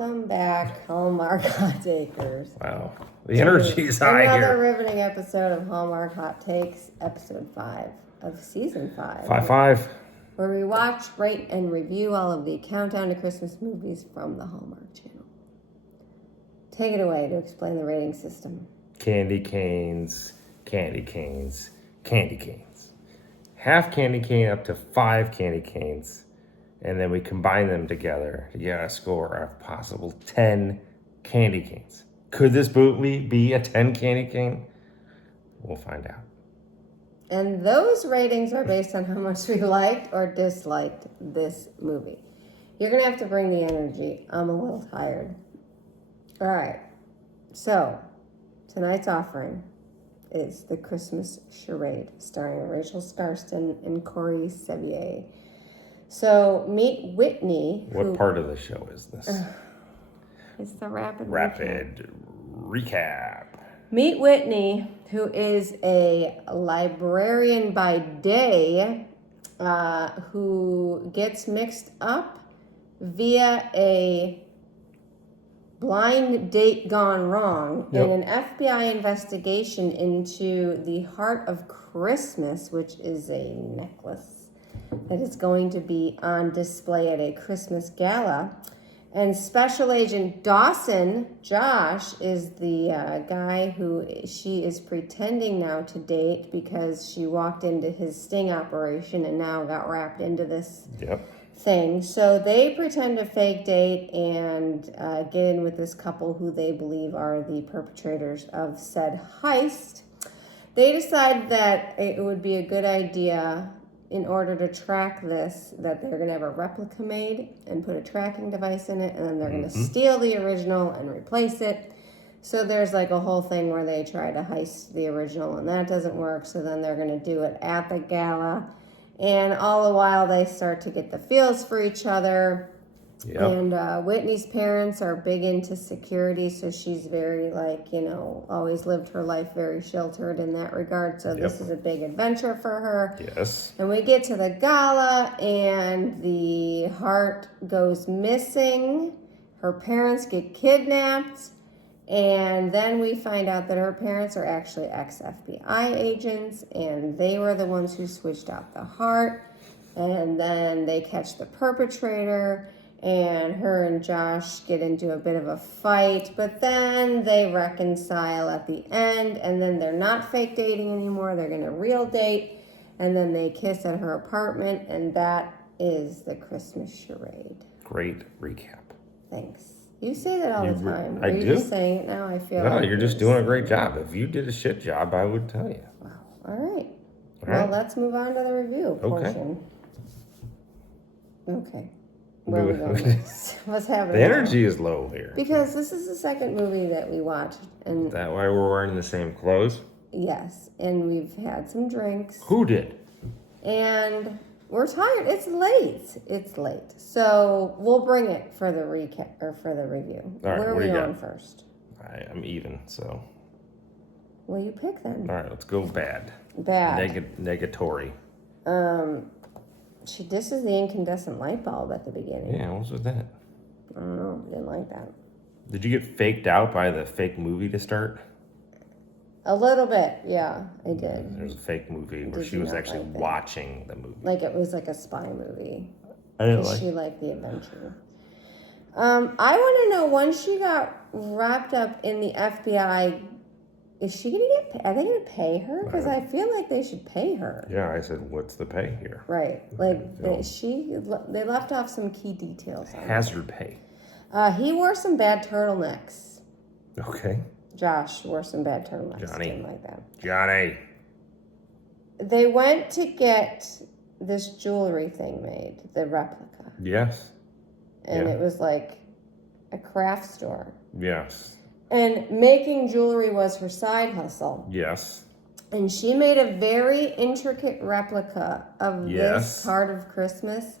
Welcome back, Hallmark Hot Takers. Wow. The energy is high Another here. riveting episode of Hallmark Hot Takes, episode 5 of season 5. 5-5. Where we watch, rate, and review all of the countdown to Christmas movies from the Hallmark channel. Take it away to explain the rating system. Candy canes, candy canes, candy canes. Half candy cane up to 5 candy canes. And then we combine them together to get a score of possible 10 candy canes. Could this movie be a 10 candy cane? We'll find out. And those ratings are based on how much we liked or disliked this movie. You're going to have to bring the energy. I'm a little tired. All right. So, tonight's offering is the Christmas Charade, starring Rachel Skarsten and Corey Sevier. So, meet Whitney. What part of the show is this? It's the rapid recap. Meet Whitney, who is a librarian by day, who gets mixed up via a blind date gone wrong in an FBI investigation into the Heart of Christmas, which is a necklace that is going to be on display at a Christmas gala. And Special Agent Dawson, Josh, is the guy who she is pretending now to date because she walked into his sting operation and now got wrapped into this thing. So they pretend to fake date and get in with this couple who they believe are the perpetrators of said heist. They decide that it would be a good idea, in order to track this, that they're going to have a replica made and put a tracking device in it, and then they're going to steal the original and replace it. So there's like a whole thing where they try to heist the original, and that doesn't work, so then they're going to do it at the gala. And all the while, they start to get the feels for each other. And Whitney's parents are big into security, so she's very, always lived her life very sheltered in that regard. So this is a big adventure for her. Yes. And we get to the gala, and the heart goes missing. Her parents get kidnapped. And then we find out that her parents are actually ex-FBI agents, and they were the ones who switched out the heart. And then they catch the perpetrator. And her and Josh get into a bit of a fight, but then they reconcile at the end, and then they're not fake dating anymore. They're going to real date, and then they kiss at her apartment, and that is the Christmas Charade. Great recap. Thanks. You say that all the time. I do. do. Just saying it now? I feel No, like you're just doing a great job. If you did a shit job, I would tell you. Wow. All right. Well, let's move on to the review portion. Okay. Where are we going? What's happening? The energy is low here. Because this is the second movie that we watched. And is that why we're wearing the same clothes? Yes. And we've had some drinks. Who did? And we're tired. It's late. So we'll bring it for the recap or for the review. All right, where are we on first? I'm even, so. Well, you pick then. All right, let's go bad. Negatory. She disses the incandescent light bulb at the beginning. Yeah, what's with that? I don't know. Didn't like that. Did you get faked out by the fake movie to start? A little bit, yeah, I did. There's a fake movie where she was actually watching the movie. Like it was like a spy movie. I didn't like. She liked the adventure. I want to know, when she got wrapped up in the FBI, is she going to get, are they going to pay her? Because I feel like they should pay her. Yeah, I said, what's the pay here? Right. Like, they left off some key details. Hazard pay. He wore some bad turtlenecks. Okay. Josh wore some bad turtlenecks. Johnny. Didn't like that. Johnny. They went to get this jewelry thing made, the replica. Yes. And it was like a craft store. Yes. And making jewelry was her side hustle. Yes. And she made a very intricate replica of this Heart of Christmas.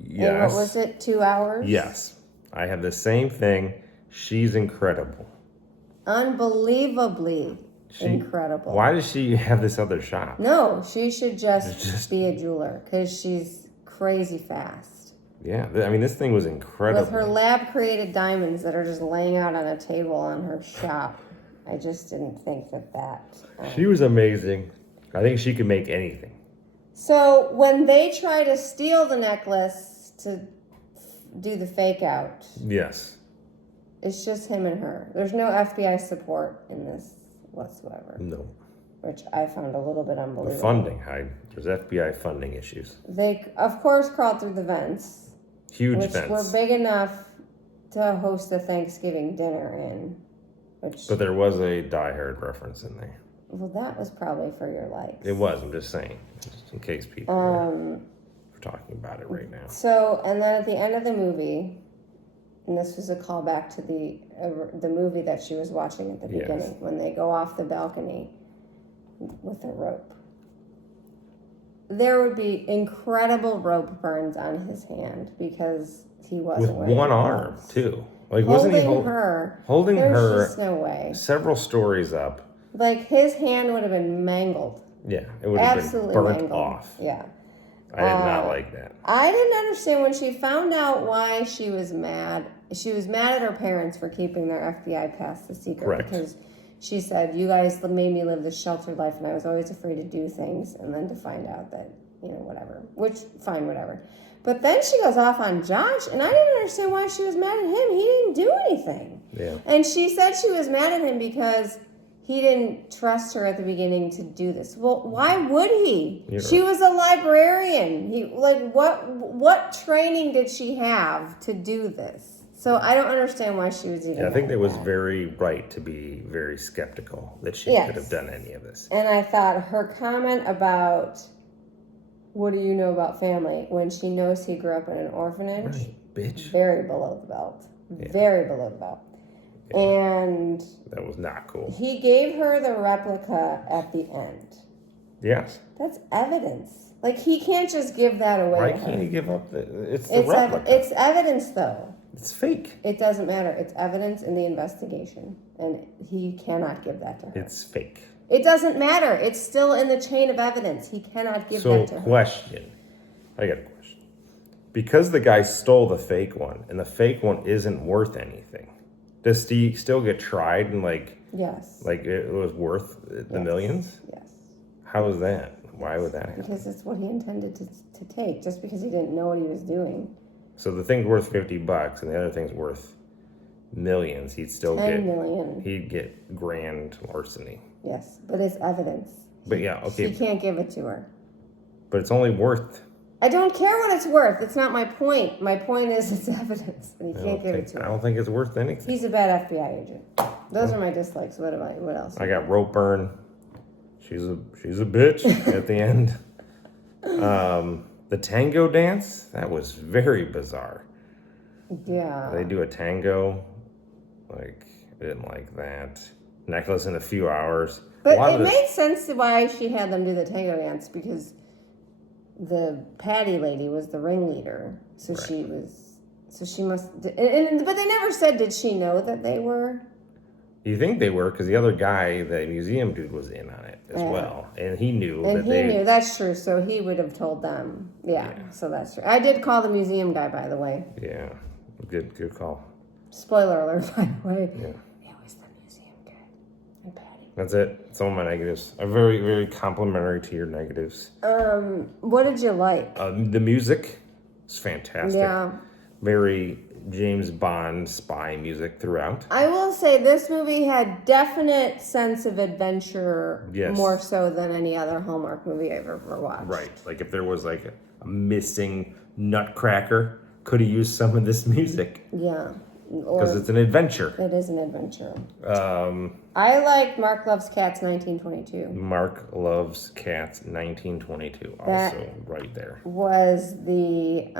Yes. In, what was it, 2 hours? Yes. I have the same thing. She's incredible. Unbelievably incredible. Why does she have this other shop? No, she should just be a jeweler because she's crazy fast. Yeah, I mean, this thing was incredible. With her lab-created diamonds that are just laying out on a table on her shop. I just didn't think that. She was amazing. I think she could make anything. So when they try to steal the necklace to do the fake out, Yes. it's just him and her. There's no FBI support in this whatsoever. No. Which I found a little bit unbelievable. The funding, there's FBI funding issues. They, of course, crawled through the vents. Huge which vents. were big enough to host a Thanksgiving dinner in. But there was a Die Hard reference in there. Well, that was probably for your likes. It was, I'm just saying. Just in case people are talking about it right now. So, and then at the end of the movie, and this was a callback to the movie that she was watching at the beginning, when they go off the balcony with a rope. There would be incredible rope burns on his hand because he wasn't with one arm too. Like wasn't he holding There's her? Just no way. Several stories up. Like his hand would have been mangled. Yeah, it would have been burnt mangled. off. Yeah. I did not like that. I didn't understand when she found out why she was mad. She was mad at her parents for keeping their FBI past the secret. Correct. Because she said, you guys made me live this sheltered life and I was always afraid to do things. And then to find out that, whatever. Which, fine, whatever. But then she goes off on Josh and I didn't understand why she was mad at him. He didn't do anything. Yeah. And she said she was mad at him because he didn't trust her at the beginning to do this. Well, why would he? She was a librarian. What training did she have to do this? So I don't understand why she was even. Yeah, I think that was very right to be very skeptical that she could have done any of this. And I thought her comment about, what do you know about family, when she knows he grew up in an orphanage, right, bitch. Very below the belt. Yeah. Very below the belt. Yeah. And that was not cool. He gave her the replica at the end. Yes. That's evidence. Like, he can't just give that away. Why can't he give up it's the replica? It's evidence, though. It's fake. It doesn't matter. It's evidence in the investigation. And he cannot give that to her. It's fake. It doesn't matter. It's still in the chain of evidence. He cannot give that to her. So, question. I got a question. Because the guy stole the fake one, and the fake one isn't worth anything, does he still get tried and Yes. Like it was worth the millions? Yes. How is that? Why would that happen? Because it's what he intended to take, just because he didn't know what he was doing. So the thing's worth $50 and the other thing's worth millions. He'd still get $10 million. He'd get grand larceny. Yes, but it's evidence. But yeah, okay. He can't give it to her. But it's only worth. I don't care what it's worth. It's not my point. My point is it's evidence, and he can't give it to her. I don't think it's worth anything. He's a bad FBI agent. Those are my dislikes. What else? I got rope burn. She's a bitch at the end. The tango dance, that was very bizarre. Yeah. They do a tango. I didn't like that. Necklace in a few hours. But it made sense to why she had them do the tango dance, because the Patty lady was the ringleader. So right. She must, but they never said, did she know that they were? You think they were, because the other guy, the museum dude, was in on it as well. And he knew. And he knew, that's true. So he would have told them. Yeah, so that's true. I did call the museum guy, by the way. Yeah, good call. Spoiler alert, by the way. Yeah. It was the museum guy and Patty. That's it. Some of my negatives are very, very complimentary to your negatives. What did you like? The music is fantastic. Yeah. Very James Bond spy music throughout. I will say this movie had definite sense of adventure, more so than any other Hallmark movie I've ever watched. Right. Like if there was like a missing nutcracker, could have used some of this music. Yeah. Because it's an adventure. It is an adventure. I liked Mark Loves Cats 1922. Mark Loves Cats 1922. Also right there. Was the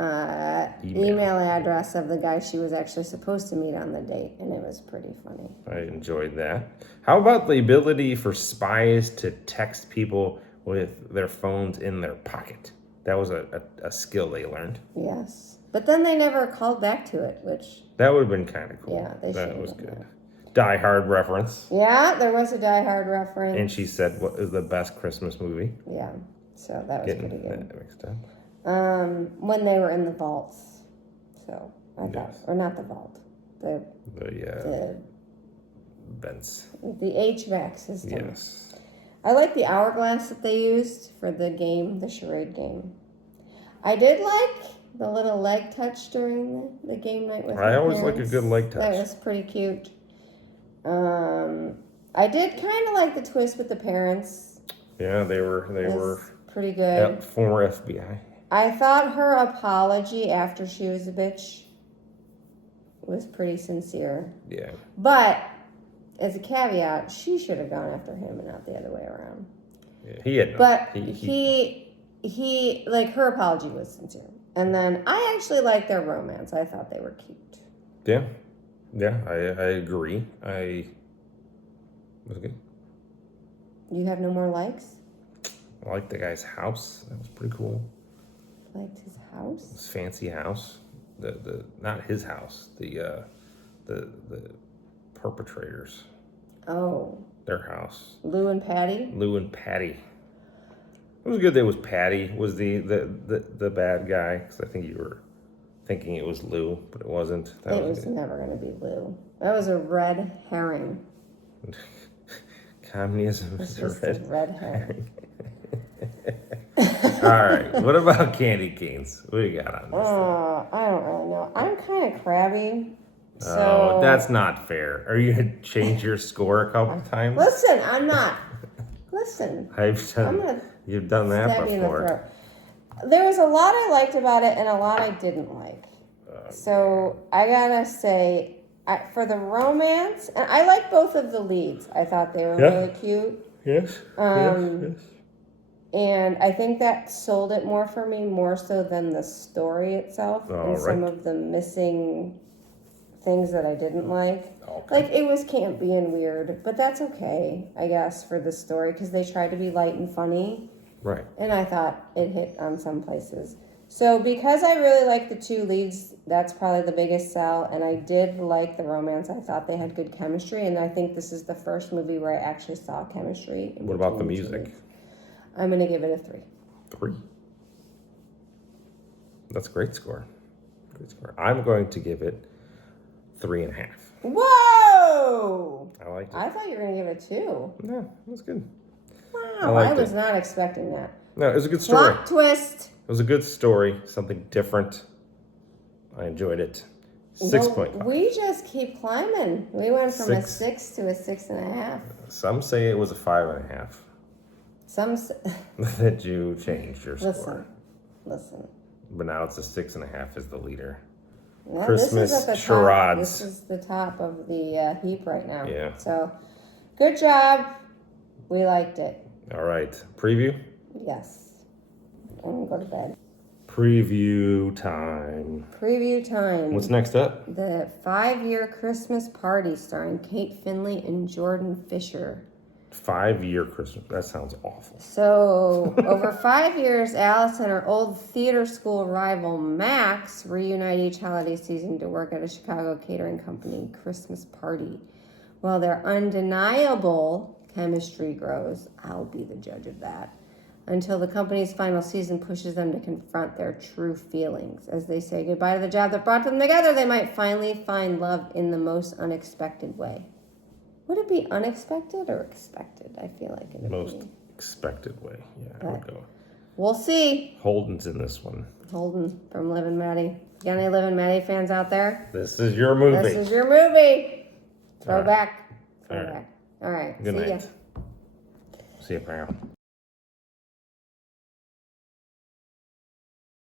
email address of the guy she was actually supposed to meet on the date, and it was pretty funny. I enjoyed that. How about the ability for spies to text people with their phones in their pocket? That was a skill they learned. Yes. But then they never called back to it, which... That would have been kind of cool. Yeah, they should have. That was good. Die Hard reference. Yeah, there was a Die Hard reference. And she said, what is the best Christmas movie? Yeah, so that was pretty good. That mixed up. When they were in the vaults. So I thought, Yes. or not the vault, the vents. the HVAC system. Yes. I like the hourglass that they used for the game, the charade game. I did like the little leg touch during the game night with I my always like a parents. good leg touch. That was pretty cute. I did kind of like the twist with the parents. Yeah, they were pretty good. former FBI. I thought her apology after she was a bitch was pretty sincere. Yeah. But as a caveat, she should have gone after him and not the other way around. Yeah, he had no. But he like her apology was sincere. And then I actually liked their romance. I thought they were cute. Yeah. Yeah, I agree. It was good. You have no more likes? I liked the guy's house. That was pretty cool. Liked his house? His fancy house. The not his house. The perpetrators. Oh. Their house. Lou and Patty? Lou and Patty. It was good that it was Patty was the bad guy, because I think you were thinking it was Lou, but it wasn't. It was never going to be Lou. That was a red herring. Communism is a red herring. All right. What about candy canes? What do you got on this? I don't really know. I'm kind of crabby. So Oh, that's not fair. Are you going to change your score a couple times? Listen, I'm not. Listen. You've done that Stab you in the before. throat. There was a lot I liked about it and a lot I didn't like. So I gotta say, for the romance, and I like both of the leads. I thought they were really cute. Yes. Yes. And I think that sold it more for me, more so than the story itself and some of the missing things that I didn't like. Okay. Like, it was campy and weird, but that's okay, I guess, for the story, because they tried to be light and funny. Right. And I thought it hit on some places. So because I really like the two leads, that's probably the biggest sell. And I did like the romance. I thought they had good chemistry. And I think this is the first movie where I actually saw chemistry. What about the music? I'm going to give it a 3. 3. That's a great score. Great score. I'm going to give it 3.5. Whoa! I liked it. I thought you were going to give it 2. No, it was good. Wow, I was not expecting that. No, it was a good story. Plot twist. It was a good story, something different. I enjoyed it. 6.5. We just keep climbing. We went from a 6. 6 to a 6.5. Some say it was a 5.5. Some That you changed your score. Listen. But now it's a 6.5 as the leader. Yeah, Christmas this is at the Charades. Top. This is the top of the heap right now. Yeah. So, good job. We liked it. All right. Preview? Yes. I'm going to go to bed. Preview time. Preview time. What's next up? The 5-Year Christmas Party starring Kate Finley and Jordan Fisher. 5-year Christmas. That sounds awful. So, over 5 years, Alice and her old theater school rival, Max, reunite each holiday season to work at a Chicago catering company Christmas party. While their undeniable chemistry grows, I'll be the judge of that, until the company's final season pushes them to confront their true feelings. As they say goodbye to the job that brought them together, they might finally find love in the most unexpected way. Would it be unexpected or expected? I feel like it would Most be. expected way. Yeah, I would go. We'll see. Holden's in this one. Holden from Liv and Maddie. Got any Liv and Maddie fans out there? This is your movie. This is your movie. Throwback. All right. All right. Good See ya. night. See you, pal.